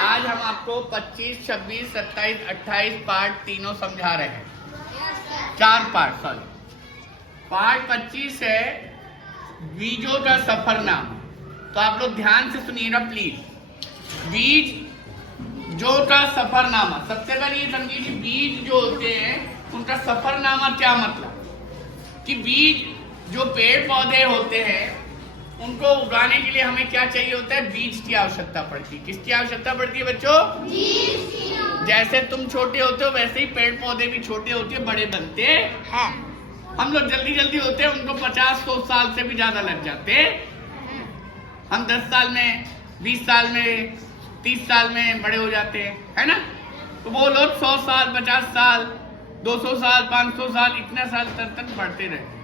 आज हम आपको 25, 26, 27, 28 पार्ट तीनों समझा रहे हैं। 4 पार्ट, सॉरी। पार्ट 25 है बीजों का सफरनामा। तो आप लोग ध्यान से सुनिएगा प्लीज। बीजों का सफरनामा, सबसे पहले ये समझिए कि बीज जो होते हैं उनका सफरनामा क्या मतलब कि बीज जो पेड़ पौधे होते हैं उनको उगाने के लिए हमें क्या चाहिए होता है? बीज की आवश्यकता पड़ती है। किसकी आवश्यकता पड़ती है बच्चों? बीज की। जैसे तुम छोटे होते हो वैसे ही पेड़ पौधे भी छोटे होते हैं, बड़े बनते हैं। हम लोग जल्दी जल्दी होते हैं, उनको 50-100 साल से भी ज्यादा लग जाते हैं। हम 10 साल में, 20 साल में, 30 साल में बड़े हो जाते हैं, है ना? तो वो लोग 100 साल, 50 साल, 200 साल, 500 साल, इतने साल तक बढ़ते रहते हैं।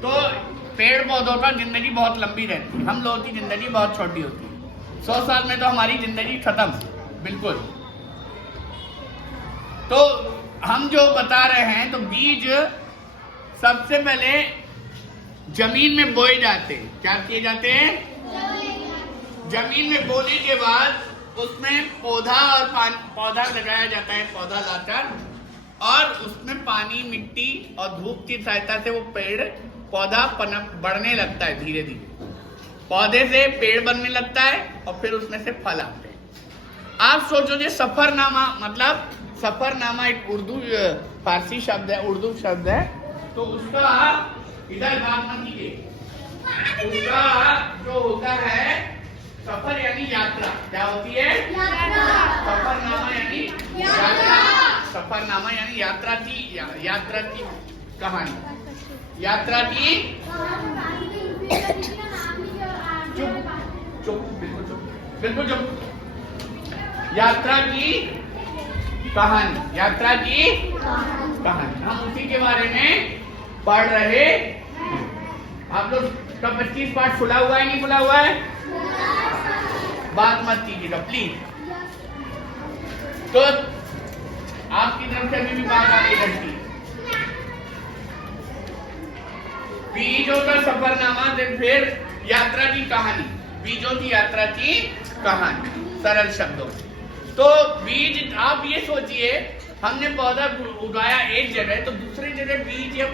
तो पेड़ पौधों का जिंदगी बहुत लंबी रहती है, हम लोगों की जिंदगी बहुत छोटी होती है। 100 साल में तो हमारी जिंदगी खत्म, बिल्कुल। तो हम जो बता रहे हैं, तो बीज सबसे पहले जमीन में बोए जाते हैं। क्या किए जाते हैं? जमीन में बोने के बाद उसमें पौधा और पौधा लगाया जाता है, पौधा लाकर, और उसमें पानी, मिट्टी और धूप की सहायता से वो पेड़ पौधा बढ़ने लगता है। धीरे धीरे पौधे से पेड़ बनने लगता है और फिर उसमें से फल आते हैं। आप सोचोगे सफरनामा मतलब, सफरनामा एक उर्दू फारसी शब्द है, उर्दू शब्द है। तो उसका इधर बात मत कीजिए। उसका जो होता है सफर यानी यात्रा, क्या होती है? सफरनामा यानी यात्रा। सफरनामा यानी यात्रा की कहानी, यात्रा की। चुप, बिल्कुल चुप। यात्रा की कहानी, यात्रा की कहानी, हम उसी के बारे में पढ़ रहे। आप लोग का 25 पार्ट खुला हुआ है, नहीं खुला हुआ है? बात मत कीजिएगा प्लीज। तो आपकी तरफ से अभी भी बात आ रही है। बीजों का सफरनामा, फिर यात्रा की कहानी, बीजों की यात्रा की कहानी, सरल शब्दों में। तो बीज, आप ये सोचिए, हमने पौधा उगाया एक जगह, तो दूसरी जगह बीज या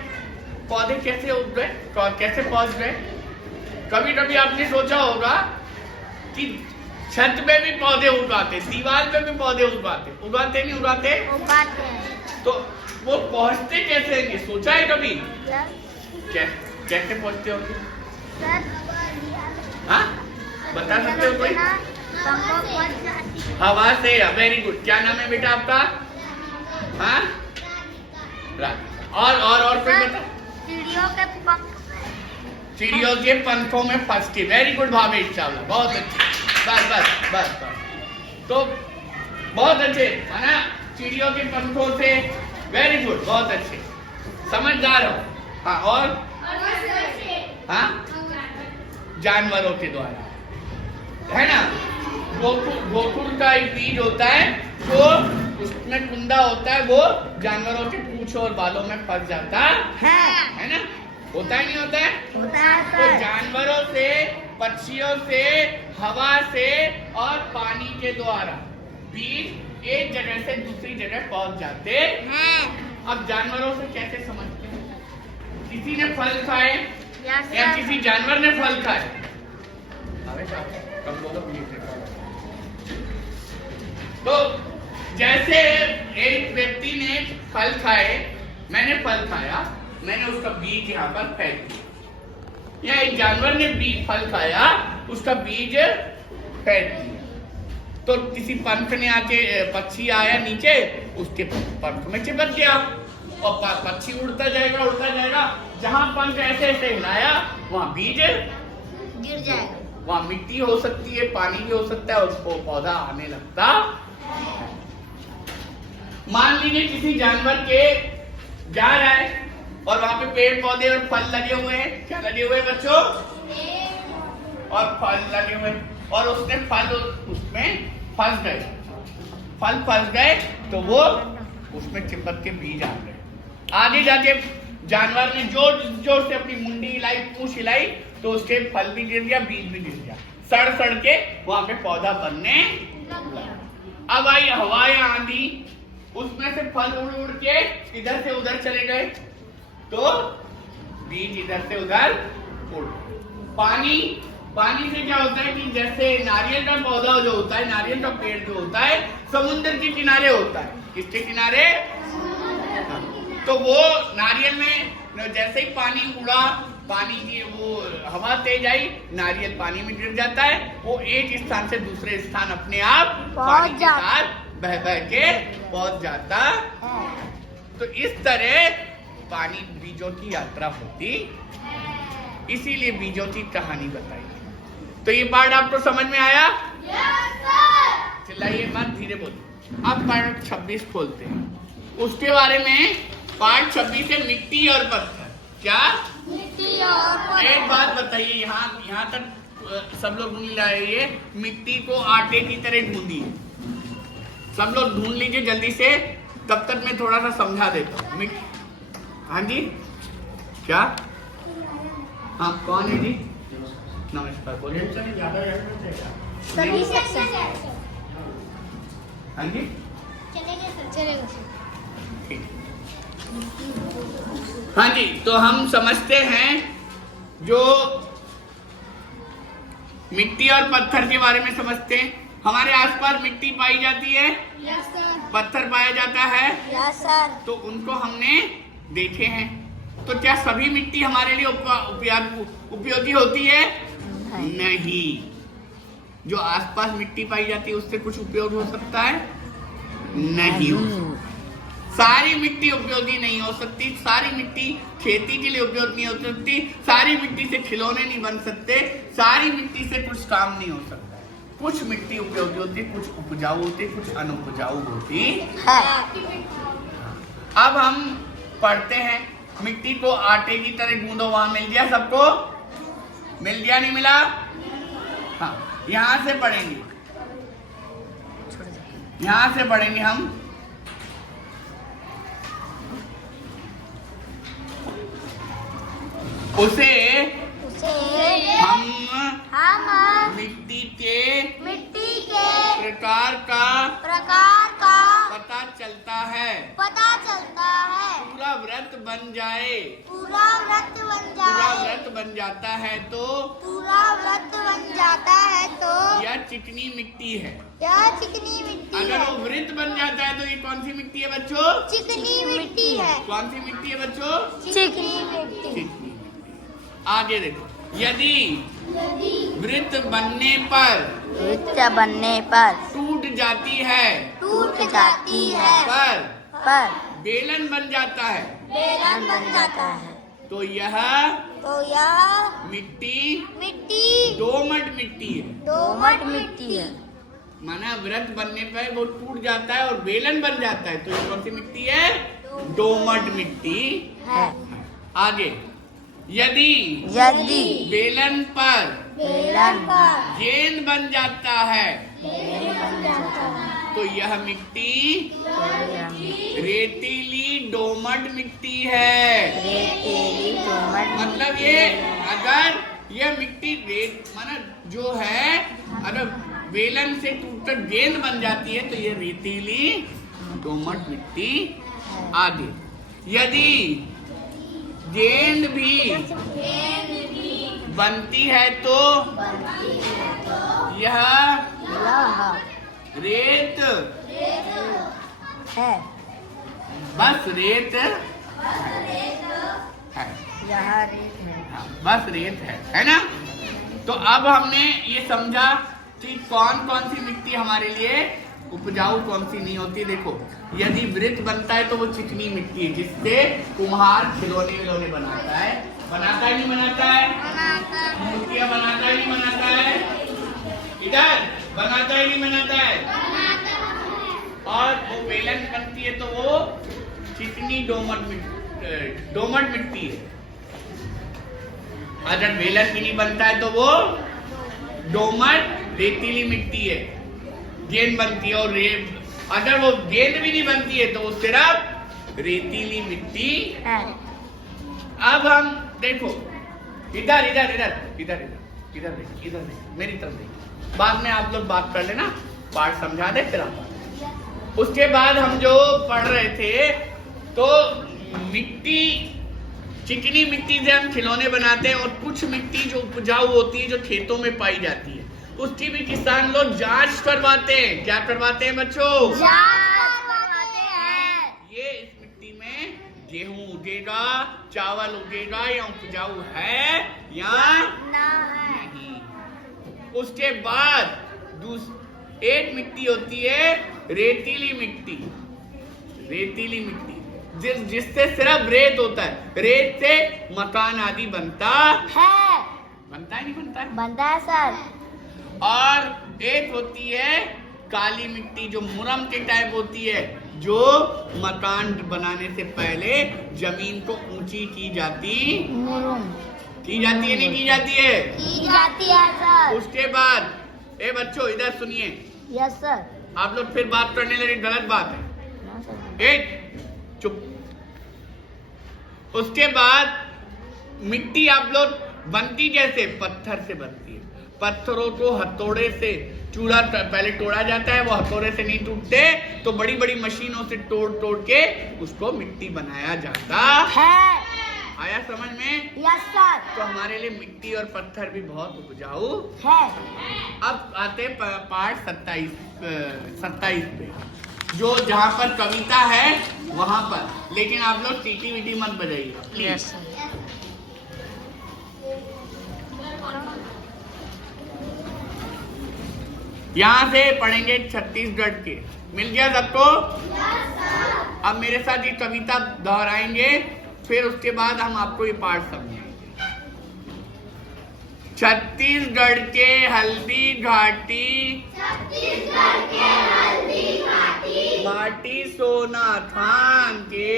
पौधे कैसे उग गए, कैसे पहुंच गए? कभी कभी आपने सोचा होगा कि छत पे भी पौधे उगाते, दीवार पे भी पौधे उगाते नहीं उगाते? तो वो पहुंचते कैसे हैं? सोचा है कभी? कैसे पहुंचते होंगे? हाँ, बता सकते हो कोई? हवा से। Very good. क्या नाम है बेटा आपका? हाँ, और फिर बता। चिड़ियों के पंखों में फंस के। वेरी गुड भावेश चावला, बहुत अच्छे। बस। तो बहुत अच्छे, है ना? चिड़ियों के पंखों से। वेरी गुड, बहुत अच्छे, समझदार हो। हाँ, और हाँ, जानवरों के द्वारा, है ना? गोकुल का एक बीज होता है, जो उसमें कुंदा होता है, वो जानवरों के पूंछ और बालों में फंस जाता है ना? होता है, नहीं होता है? तो जानवरों से, पक्षियों से, हवा से और पानी के द्वारा बीज एक जगह से दूसरी जगह पहुंच जाते हैं। अब जानवरों से कैसे समझते हैं? किसी ने फल खाए या किसी जानवर ने फल खाए? तो जैसे एक व्यक्ति ने फल खाए, मैंने फल खाया, मैंने उसका बीज यहाँ पर फेंक दिया, या एक जानवर ने फल खाया, उसका बीज फेंक दिया। तो किसी पंख ने आके, पक्षी आया नीचे, उसके पंख में चिपक गया और पक्षी उड़ता जाएगा। जहां पंख ऐसे हिलाया वहां बीज गिर जाएगा। वहां मिट्टी हो सकती है, पानी भी हो सकता है, उसको पौधा आने लगता। मान लीजिए किसी जानवर के जा रहा है और वहां पे पेड़ पौधे और फल लगे हुए हैं। क्या लगे हुए बच्चों? और फल लगे हुए, और उसने फल उसमें फंस गए, तो वो उसमें चिपक के बीज आ गए। आगे जाके जानवर ने जोर जोर से अपनी मुंडी हिलाई, पूंछ हिलाई, तो उसके फल भी गिर गया, बीज भी गिर गया। सड़ के वहां पे पौधा बनने लगा। अब आई हवा या आंधी, उसमें से फल उड़ उड़ के इधर से उधर चले गए, तो बीज इधर से उधर उड़। पानी से क्या होता है कि जैसे नारियल का पौधा जो होता है, नारियल का पेड़ जो होता है समुद्र के किनारे होता है। किसके किनारे? तो वो नारियल में जैसे ही पानी उड़ा, पानी की वो हवा तेज आई, नारियल पानी में गिर जाता है, वो एक स्थान से दूसरे स्थान अपने आप पानी के साथ बह बह के पहुंच जाता है। तो इस तरह पानी बीजों की यात्रा होती, इसीलिए बीजों की कहानी बताई। तो ये पार्ट आपको समझ में आया? चिल्लाइए मत, धीरे बोलो। अब पार्ट 26 खोलते हैं, उसके बारे में। पार्ट 26 है मिट्टी और पत्थर। क्या? मिट्टी और पत्थर। एक बात बताइए, यहाँ तक सब लोग ढूंढ लाइए। मिट्टी को आटे की तरह ढूंढिए, सब लोग ढूंढ लीजिए जल्दी से, तब तक मैं थोड़ा सा समझा देता हूँ। हाँ जी, क्या? हाँ, कौन है जी? नमस्कार, बोलिए। हाँ जी, चलेगा। ठीक। हाँ जी, तो हम समझते हैं जो मिट्टी और पत्थर के बारे में समझते हैं। हमारे आसपास मिट्टी पाई जाती है, यस सर। पत्थर पाया जाता है, यस सर। तो उनको हमने देखे हैं। तो क्या सभी मिट्टी हमारे लिए उपयोगी होती है? नहीं। जो आसपास मिट्टी पाई जाती है उससे कुछ उपयोग हो सकता है? नहीं हो सकता। सारी मिट्टी उपयोगी नहीं हो सकती, सारी मिट्टी खेती के लिए उपयोग नहीं हो सकती, सारी मिट्टी से खिलौने नहीं बन सकते, सारी मिट्टी से कुछ काम नहीं हो सकता। कुछ मिट्टी उपयोगी होती, कुछ उपजाऊ होती, कुछ अनुपजाऊ होती है। अब हम पढ़ते हैं, मिट्टी को आटे की तरह गूंदो। वहां मिल गया सबको? मिल गया, नहीं मिला? हाँ, यहां से पढ़ेंगे, यहां से पढ़ेंगे हम। उसे हम मिट्टी के प्रकार का पता चलता है। पूरा व्रत बन जाए, पूरा व्रत बन जाता है तो यह चिकनी मिट्टी है। अगर वो व्रत बन जाता है तो ये कौन सी मिट्टी है बच्चों? चिकनी मिट्टी है। कौन सी मिट्टी है बच्चों? चिकनी मिट्टी। चिकनी मिट्टी। आगे देखो, यदि वृत्त बनने पर टूट जाती है पर बेलन बन जाता है तो यह मिट्टी दोमट मिट्टी है। माना व्रत बनने पर वो टूट जाता है और बेलन बन जाता है तो ये कौन सी मिट्टी है? दोमट मिट्टी है। आगे, यदि बेलन पर गेंद बन जाता है तो यह मिट्टी रेतीली दोमट मिट्टी है। मतलब ये अगर यह मिट्टी माना जो है, अगर बेलन से टूटकर गेंद बन जाती है तो यह रेतीली दोमट मिट्टी। आगे, यदि गेंद भी बनती है तो यह रेत है। बस रेत है, बस रेत है ना? तो अब हमने ये समझा कि कौन कौन सी मिट्टी हमारे लिए उपजाऊ, कौन सी नहीं होती। देखो, यदि वृत्त बनता है तो वो चिकनी मिट्टी है जिससे कुम्हार खिलौने विलौने बनाता है। बनाता है नहीं बनाता है? मूर्तियां बनाता है नहीं बनाता है? इधर बनाता है नहीं बनाता है? और वो बेलन बनती है तो वो चिकनी दोमट मिट्टी है। अगर बेलन भी नहीं बनता है तो वो दोमट रेतीली मिट्टी है। गेंद बनती है और अगर वो गेंद भी नहीं बनती है तो वो सिर्फ रेतीली मिट्टी है। अब हम देखो, इधर इधर देख, इधर देख, मेरी तरफ देख। बाद में आप लोग बात कर लेना, पाठ समझा दे फिर आप। उसके बाद हम जो पढ़ रहे थे, तो मिट्टी, चिकनी मिट्टी से हम खिलौने बनाते हैं, और कुछ मिट्टी जो उपजाऊ होती है, जो खेतों में पाई जाती है, उसकी भी किसान लोग जांच करवाते हैं। क्या करवाते हैं बच्चों? जांच करवाते हैं। ये इस मिट्टी में गेहूं उगेगा, चावल उगेगा, या उपजाऊ है या ना है। नहीं। उसके बाद एक मिट्टी होती है रेतीली मिट्टी। रेतीली मिट्टी जिससे सिर्फ रेत होता है, रेत से मकान आदि बनता है। बनता है, नहीं बनता है? बनता है सर। और एक होती है काली मिट्टी, जो मुरम के टाइप होती है, जो मकान बनाने से पहले जमीन को ऊंची की जाती है, नहीं की जाती है? की जाती है सर। उसके बाद ए बच्चों इधर सुनिए, यस सर। आप लोग फिर बात करने लगे, गलत बात है। एक चुप। उसके बाद मिट्टी आप लोग बनती कैसे? पत्थर से बनती है। पत्थरों को हथौड़े से चूड़ा पहले तोड़ा जाता है, वो हथौड़े से नहीं टूटते, तो बड़ी बड़ी मशीनों से तोड़ तोड़ के उसको मिट्टी बनाया जाता है। आया समझ में? Yes sir. तो हमारे लिए मिट्टी और पत्थर भी बहुत उपजाऊ है। अब आते पाठ 27 पे, जो जहाँ पर कविता है वहां पर, लेकिन आप लोग सीटी वीटी मत बजाइए प्लीज। यहाँ से पढ़ेंगे छत्तीसगढ़ के। मिल गया सबको? अब मेरे साथ ये कविता दोहराएंगे, फिर उसके बाद हम आपको ये पाठ समझाएंगे। छत्तीसगढ़ के हल्दी घाटी, माटी सोना थान के,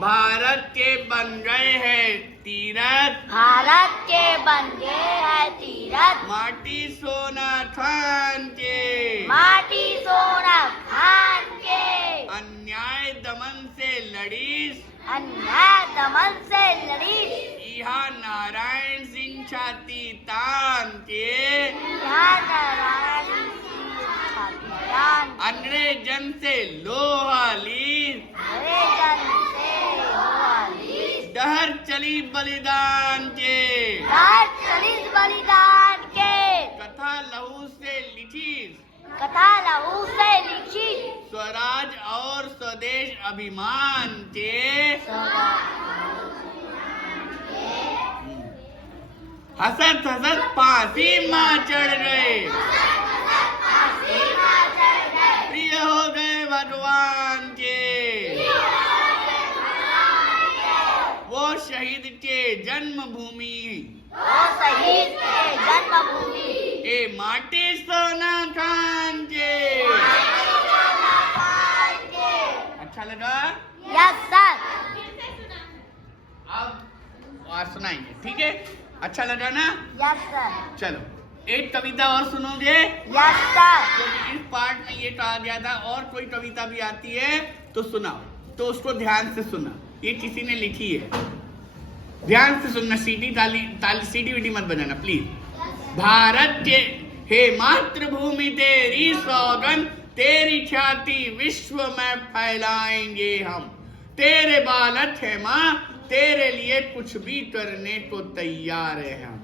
भारत के बन गए हैं तीरथ, भारत के बन गए हैं तीरथ, माटी सोना थान के, माटी सोना खान के, अन्याय दमन से लड़ीस, अन्याय दमन से लड़ी, यहाँ नारायण सिंह छाती तान के, यहाँ नारायण सिंह छातीदान, अंग्रेजन से लोहा ली, अंग्रेजन से लोहा ली, डहर चली बलिदान के, डहर चली बलिदान के, कथा लहू से लिखी, कथा लहू से लिखी, स्वराज और स्वदेश अभिमान के, हसत हसत फांसी माँ चढ़ गए, प्रिय हो गए भगवान के, वो शहीद के जन्मभूमि, वो शहीद के जन्मभूमि, ए माटी सोना खान के। अच्छा लगा? Yes sir. अब और सुनाएंगे, ठीक है? अच्छा लगा ना? Yes sir. चलो एक कविता और सुनोगे? Yes sir. क्योंकि इस पार्ट में ये कहा गया था, और कोई कविता भी आती है तो सुनाओ, तो उसको ध्यान से सुना, ये किसी ने लिखी है, ध्यान से सुनना, सीटी वीटी मत बजाना प्लीज। भारत के हे मातृभूमि तेरी सौगंध, तेरी ख्याति विश्व में फैलाएंगे हम, तेरे बालक है माँ, तेरे लिए कुछ भी करने को तैयार है हम,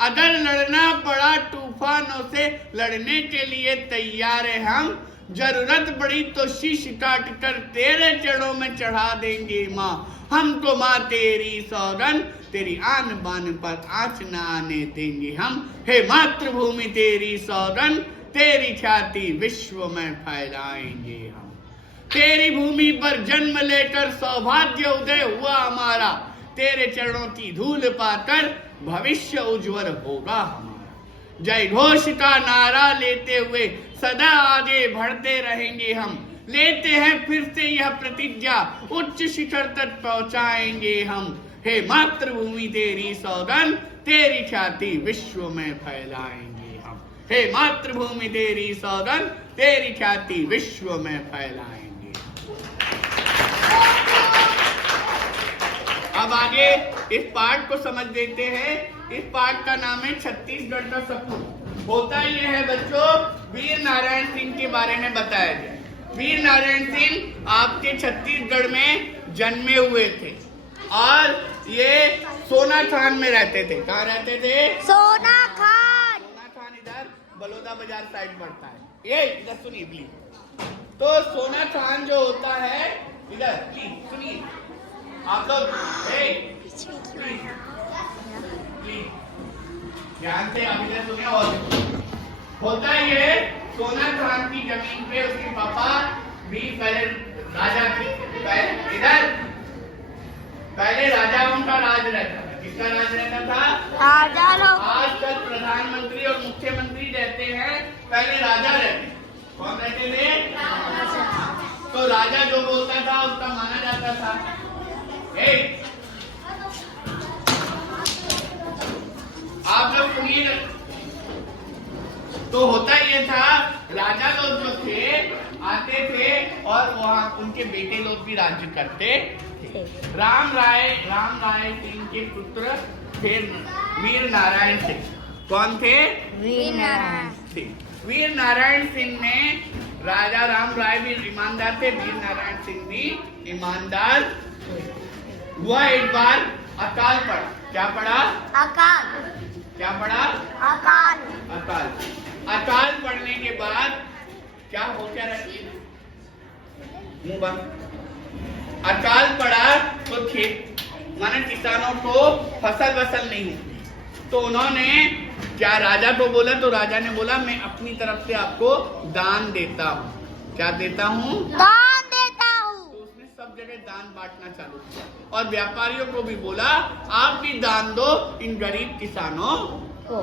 अगर लड़ना पड़ा तूफानों से लड़ने के लिए तैयार है हम, जरूरत पड़ी तो शीश काट कर तेरे चरणों में चढ़ा देंगे माँ, हमको माँ तेरी सौगंध, तेरी आन बान पर आँच न आने देंगे हम, हे मातृभूमि तेरी सौगंध, तेरी ख्याति विश्व में फैलाएंगे हम, तेरी भूमि पर जन्म लेकर सौभाग्य उदय हुआ हमारा, तेरे चरणों की धूल पाकर भविष्य उज्जवल होगा हमारा, जय घोष का नारा लेते हुए सदा आगे बढ़ते रहेंगे हम, लेते हैं फिर से यह प्रतिज्ञा, उच्च शिखर तक पहुंचाएंगे हम, हे मातृभूमि तेरी सौगंध, तेरी ख्याति विश्व में फैलाएंगे हम, हे मातृभूमि तेरी सौगंध, तेरी ख्याति विश्व में फैलाएंगे। अब आगे इस पार्ट को समझ देते हैं। इस पार्ट का नाम है छत्तीसगढ़ का सपूत। होता यह है बच्चों, वीर नारायण सिंह के बारे में बताया जाए। वीर नारायण सिंह आपके छत्तीसगढ़ में जन्मे हुए थे और ये सोना थान में रहते थे। कहाँ रहते थे? सोना खान। सोना थान इधर बलौदा बाजार साइड पड़ता है। ये इधर सुनिए प्लीज। तो सोना थान जो होता है इधर, प्लीज सुनिए आप लोग, प्लीज ध्यान से आप इधर सुनिए। और होता ये सोना थान की जमीन पे उसके पापा भी पहले राजा थे। पहले राजा उनका राज रहता था। किसका राज रहता था? राजा लोग। आज तक प्रधानमंत्री और मुख्यमंत्री रहते हैं, पहले राजा रहते। कौन रहते थे? तो राजा जो बोलता था उसका माना जाता था। आप लोग सुनिए। तो होता ये था, राजा लोग जो थे आते थे और वहाँ उनके बेटे लोग भी राज्य करते थे। राम राय सिंह के पुत्र थे वीर नारायण सिंह। कौन थे? वीर नारायण सिंह। वीर नारायण सिंह ने, राजा राम राय भी ईमानदार थे, वीर नारायण सिंह भी ईमानदार हुआ। एक बार अकाल पड़ा। क्या पड़ा? अकाल। क्या पड़ा? अकाल। अकाल पड़ने के बाद क्या हो, क्या रही मुंह बंद। अकाल पड़ा तो खेत माने किसानों को फसल नहीं हुई। तो उन्होंने क्या, राजा को बोला, तो राजा ने बोला मैं अपनी तरफ से आपको दान देता हूँ। क्या देता हूँ? दान देता हूँ। तो उसने सब जगह दान बांटना चालू किया और व्यापारियों को भी बोला आप भी दान दो इन गरीब किसानों को।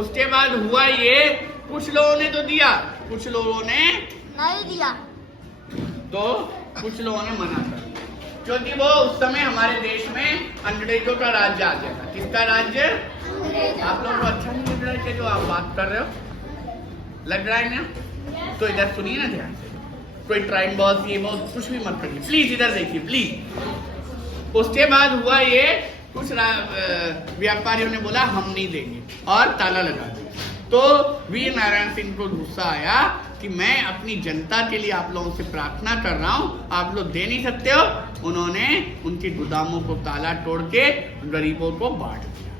उसके बाद हुआ ये, कुछ लोगों ने तो दिया, कुछ लोगों ने नहीं दिया, तो कुछ लोगों ने मना कर दिया, क्योंकि वो उस समय हमारे देश में अंग्रेजों का राज्य आ गया था। किसका राज्य? आप लोगों को अच्छा नहीं लग रहा है जो आप बात कर रहे हो? लग रहा है ना? तो इधर सुनिए ना ध्यान से। कोई ट्राइम बॉस ये बहुत कुछ भी मत करिए प्लीज, इधर देखिए प्लीज। उसके बाद हुआ ये, कुछ व्यापारियों ने बोला हम नहीं देंगे और ताला लगा दिया। तो वीर नारायण सिंह को गुस्सा आया कि मैं अपनी जनता के लिए आप लोगों से प्रार्थना कर रहा हूँ, आप लोग दे नहीं सकते हो। उन्होंने उनके गोदामों को ताला तोड़ के गरीबों को बांट दिया।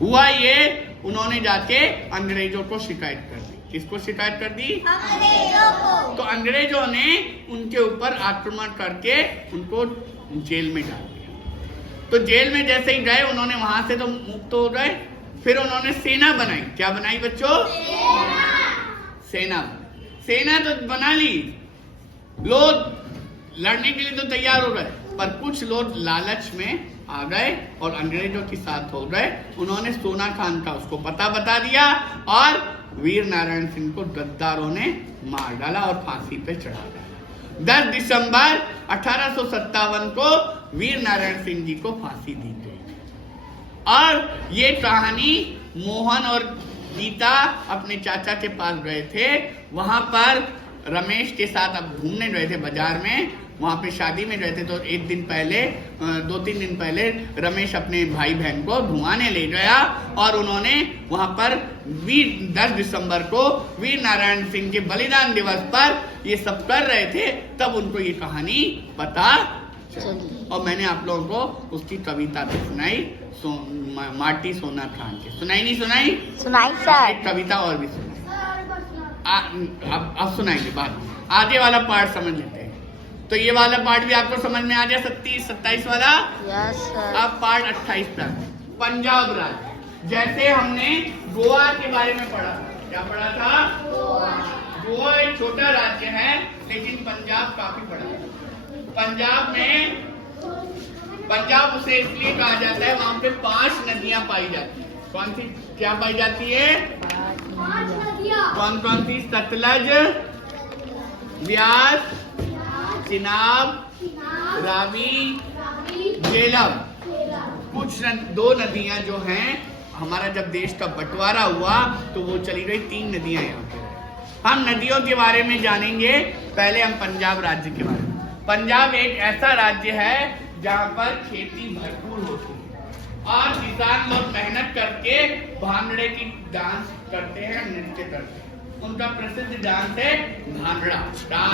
हुआ ये, उन्होंने जाके अंग्रेजों को शिकायत कर दी। किसको शिकायत कर दी? अंग्रेजों को। तो अंग्रेजों ने उनके ऊपर आक्रमण करके उनको जेल में डाल दिया। तो जेल में जैसे ही गए, उन्होंने वहां से तो मुक्त हो गए। फिर उन्होंने सेना बनाई। क्या बनाई बच्चों? सेना तो बना ली, लोग लड़ने के लिए तो तैयार हो गए, पर कुछ लोग लालच में आ गए और अंग्रेजों के साथ हो गए। उन्होंने सोना खान का उसको पता बता दिया और वीर नारायण सिंह को गद्दारों ने मार डाला और फांसी पे चढ़ा दिया। 10 दिसंबर 1857 को वीर नारायण सिंह जी को फांसी दी गई। और ये कहानी, मोहन और गीता अपने चाचा के पास गए थे। वहां पर रमेश के साथ अब घूमने गए थे बाजार में, वहां पे शादी में गए थे। तो 2-3 दिन पहले रमेश अपने भाई बहन को घुमाने ले गया और उन्होंने वहां पर 10 दिसंबर को वीर नारायण सिंह के बलिदान दिवस पर ये सब कर रहे थे। तब उनको ये कहानी पता चली और मैंने आप लोगों को उसकी कविता भी सुनाई। माटी सोना खान के सुनाई, नहीं सुनाई? सुनाई सर। एक कविता और भी सुनाई। अब सुनाएंगे बाद। आगे वाला पार्ट समझ लेते हैं। तो ये वाला पार्ट भी आपको समझ में आ गया, 27 वाला। Yes sir. अब पार्ट 28 का पंजाब राज्य। जैसे हमने गोवा के बारे में पढ़ा, क्या पढ़ा था? गोवा एक छोटा राज्य है, लेकिन पंजाब काफी बड़ा है। पंजाब उसे इसलिए कहा जाता है, वहां पे 5 नदियां पाई जाती है। कौन सी क्या पाई जाती है? 5 नदियां। कौन सी? सतलज, ब्यास, चिनाब, रावी, झेलम। कुछ 2 नदियां जो हैं, हमारा जब देश का बंटवारा हुआ तो वो चली गई, 3 नदियां यहाँ पे। हम नदियों के बारे में जानेंगे, पहले हम पंजाब राज्य के बारे में। पंजाब एक ऐसा राज्य है जहाँ पर खेती भरपूर होती है और किसान लोग मेहनत करके भांगड़े की डांस करते हैं, नृत्य करते हैं। उनका प्रसिद्ध डांस है भांगड़ा।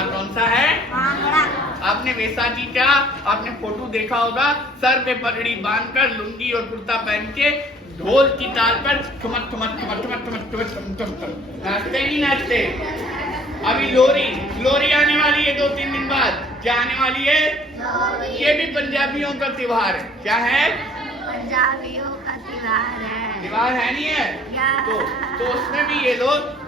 कौन सा है? भांगड़ा। आपने वैसाखी का आपने फोटो देखा होगा, सर पे पगड़ी बांधकर लुंगी और कुर्ता पहन के ढोल की ताल पर ठुमक ठुमक ठुमक ठुमक ठुमक ठुमक ठुमक ठुमक नाचते ही नाचते। अभी लोरी आने वाली है 2-3 दिन बाद। क्या आने वाली है? ये भी पंजाबियों का त्योहार है। क्या है? पंजाबियों का त्योहार है। त्योहार है नहीं है? तो उसमें भी ये लोग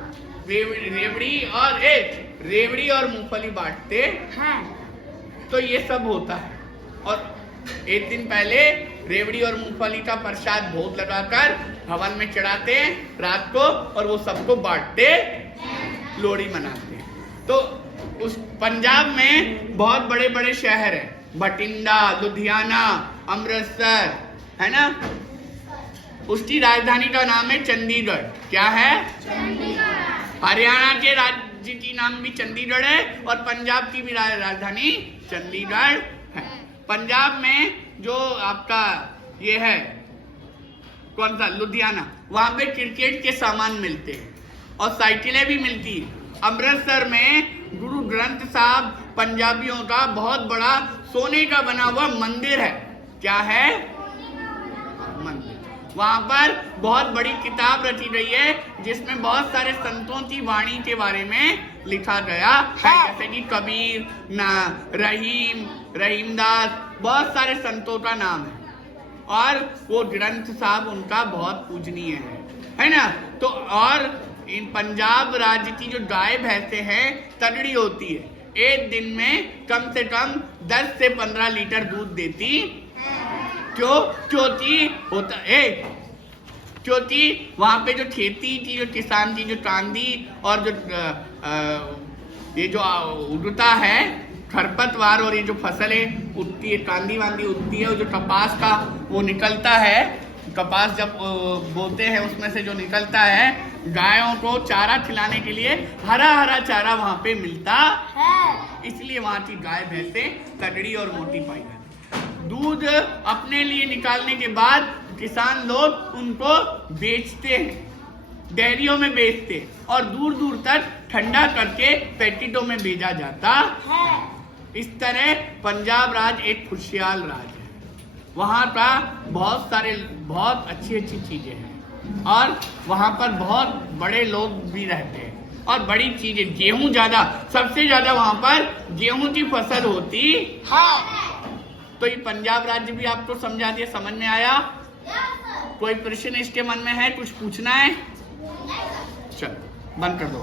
रेवड़ी और मूंगफली बांटते हैं। तो ये सब होता है। और एक दिन पहले रेवड़ी और मूंगफली का प्रसाद भोग लगाकर हवन में चढ़ाते हैं रात को, और वो सबको बांटते, लोहड़ी मनाते हैं। तो उस पंजाब में बहुत बड़े बड़े शहर हैं, बठिंडा, लुधियाना, अमृतसर, है ना। उसकी राजधानी का नाम है चंडीगढ़। क्या है? हरियाणा के राज्य की नाम भी चंडीगढ़ है और पंजाब की भी राजधानी चंडीगढ़ है। पंजाब में जो आपका ये है कौन सा, लुधियाना, वहां पे क्रिकेट के सामान मिलते हैं और साइकिलें भी मिलती है। अमृतसर में गुरु ग्रंथ साहब पंजाबियों का बहुत बड़ा सोने का बना हुआ मंदिर है। क्या है? मंदिर। वहां पर बहुत बड़ी किताब रची गई है जिसमें बहुत सारे संतों की वाणी के बारे में लिखा गया है, जैसे कि कबीर, रहीमदास, बहुत सारे संतों का नाम है। और वो ग्रंथ साहब उनका बहुत पूजनीय है ना। तो और इन पंजाब राज्य की जो गाय भैंसे हैं तगड़ी होती है। एक दिन में कम से कम 10 से 15 लीटर दूध देती। क्योंकि वहां पे जो खेती की, जो किसान की जो कांदी और जो ये जो उगता है खरपतवार और ये जो फसलें उगती है, कांदी वांदी उगती है, और जो कपास का वो निकलता है, कपास जब बोते हैं उसमें से जो निकलता है, गायों को चारा खिलाने के लिए हरा हरा चारा वहां पे मिलता है। इसलिए वहां की गाय भैंसे तगड़ी और मोटी पाई जाती। दूध अपने लिए निकालने के बाद किसान लोग उनको बेचते हैं, डेयरियों में बेचते हैं और दूर दूर तक ठंडा करके पैकेटों में भेजा जाता है। इस तरह पंजाब राज्य एक खुशहाल राज्य है। वहाँ का बहुत अच्छी चीजें हैं और वहाँ पर बहुत बड़े लोग भी रहते हैं और बड़ी चीजें, गेहूं ज्यादा, सबसे ज्यादा वहाँ पर गेहूं की फसल होती है। तो ये पंजाब राज्य भी आपको समझा दिया, समझ में आया? कोई प्रश्न इसके मन में है, कुछ पूछना है? चलो बंद कर दो।